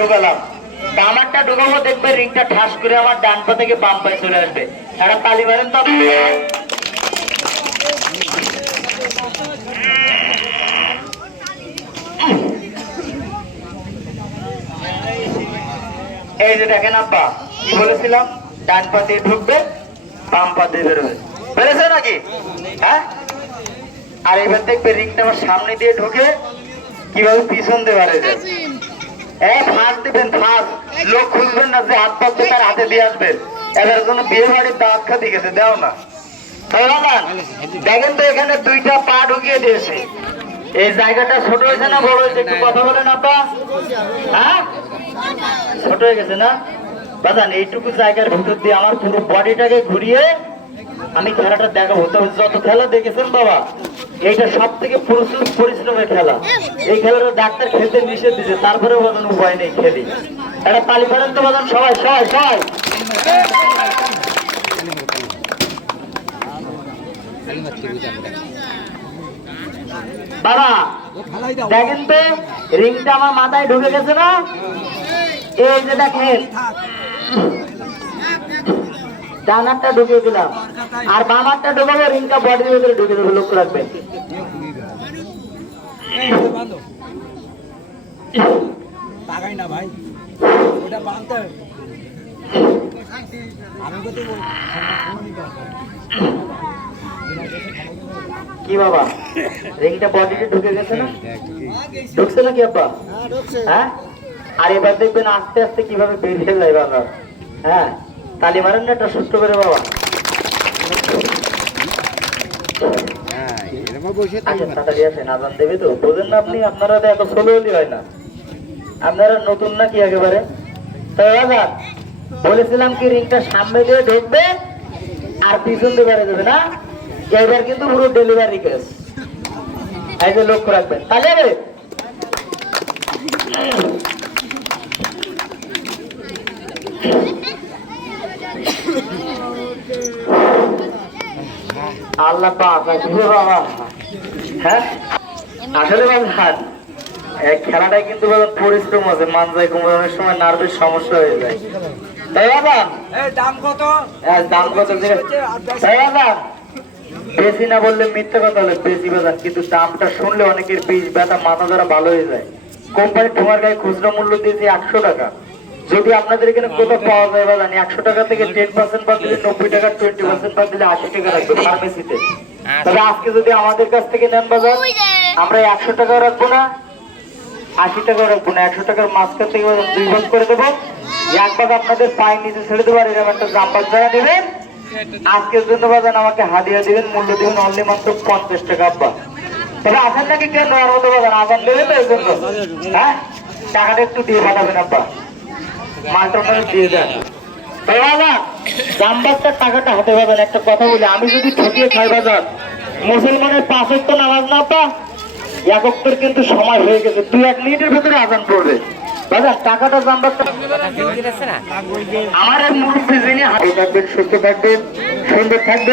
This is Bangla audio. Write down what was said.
ঢোকালাম, আমারটা ঢোকাবো, দেখবে রিংটা ঠাস করে আমার ডান পা থেকে বাম পায়ে চলে আসবে। একটা তালি মারেন তো। এই যে দেখেন আব্বা, কি বলেছিলাম, ডান পা দিয়ে ঢুকবে, বাম পা দিয়ে বেরোবে, বেড়েছে নাকি? হ্যাঁ, আর এবার দেখবে রিংটা আমার সামনে দিয়ে ঢুকে কিভাবে পিছন দিয়ে বাড়ে যায়। ফাঁস দিবেন, ফাঁস, লোক খুঁজবেন না যে হাত পাচ্ছে তার হাতে দিয়ে আসবেন। এবার জন্য বিয়ে বাড়ির দাওয়াত খাতে গেছে, দেও না। দেখেন তো এখানে দুইটা পা ঢুকিয়ে দিয়েছে। এই জায়গাটা ছোট হয়েছে না বড় হয়েছে? একটু কথা বলেন আপা। হ্যাঁ, ছোট হয়ে গেছে না বাজান? এইটুকু জায়গার ভিতর দিয়ে আমার পুরো বডিটাকে ঘুরিয়ে আমি খেলাটা দেখাবো। তো যত খেলা দেখেছেন বাবা, এইটা সব থেকে পরিশ্রমের খেলা। এই খেলাটা ডাক্তার খেলতে নিষেধ দিচ্ছে, তারপরে বাজান উপায় নেই, খেলি। একটা তালি পারেন তো বাজান, সবাই সবাই সবাই। বাবা দেখেন তো রিংটা আমার মাথায় ঢুকে গেছে না? এই যে দেখেন, ডান হাতটা ঢুকে দিলাম, আর বাম হাতটা ঢুকাবো, রিংটা বডির ভিতরে ঢুকে দেবো। লক্ষ্য রাখবেন। কি বাবা, রিংটা বডিতে ঢুকে গেছে না? ঢুকছে নাকি আব্বা? হ্যাঁ, আর এবার দেখবেন আস্তে আস্তে কিভাবে বেরিয়ে যায় বাবা। হ্যাঁ, তালি মারেন না একটা সুস্থ করে বাবা। আজান দেবে তো, বোঝেন না আপনি? আপনারা তো এত ষোলো হলি হয় না, আপনারা নতুন নাকি একেবারে? বলেছিলাম কি রিংটা সামনে দিয়ে ঢুকবে আর পিছন দিয়ে বেড়ে যাবে না? এবার কিন্তু পুরো ডেলিভারি কেস, এই যে লক্ষ্য রাখবেন। তাহলে আল্লাহ বাবা। হ্যাঁ, আসলে খেলাটাই কিন্তু পরিশ্রম আছে, মান যায় কমানোর অনেক সময় নার্ভের সমস্যা হয়ে যায়। তাই বাবা দাম কত? দাম কত? তাই বাবা বেশি না বললে মিথ্যা কথা হলে বেশি বাজান, কিন্তু দামটা শুনলে অনেকের বিষ ব্যথা মাথা ধরা ভালো হয়ে যায়। কোম্পানি তোমার গায়ে খুচরা মূল্য দিয়েছি 100 টাকা। যদি আপনাদের এখানে কোথাও পাওয়া যায় বাজান 100 টাকা থেকে 10% বাদ দিলে 90 টাকা, 20% বাদ দিলে 80 টাকা রাখবে ফার্মেসিতে। তবে আজকে যদি আমাদের কাছ থেকে নেন বাজার, আমরা 100 টাকাও রাখবো না, 80 টাকাও রাখবো না। 100 টাকার মাঝখান থেকে 2 ভাগ করে দেবো, 1 ভাগ আপনাদের পায়ে নিচে ছেড়ে দেবো, আর এরকম একটা জাম্পার জায়গা দেবেন। আজকের জন্য বাজান আমাকে হাদিয়া দিবেন, মূল্য দিবেন অনলি মাত্র 50 টাকা আব্বা। তবে আসেন নাকি কেন নেওয়ার মতো বাজান? আজান দেবে তো এই জন্য। হ্যাঁ, টাকাটা একটু দিয়ে পাঠাবেন আব্বা, মালটা দিয়ে দেন। তাই বাবা জাম্বারটার টাকাটা হাতে পাবেন। একটা কথা বলি, আমি যদি ঠকিয়ে খাই বাজার, মুসলমানের 5 ওয়াক্ত নামাজ না পা, 1 ওয়াক্তের কিন্তু সময় হয়ে গেছে, 2-1 মিনিটের ভেতরে আজান পড়বে বাজার। টাকাটা জাম্বারটা আমার মুরব্বী যিনি, হাতে থাকবেন, সুস্থ থাকবেন, সুন্দর থাকবেন।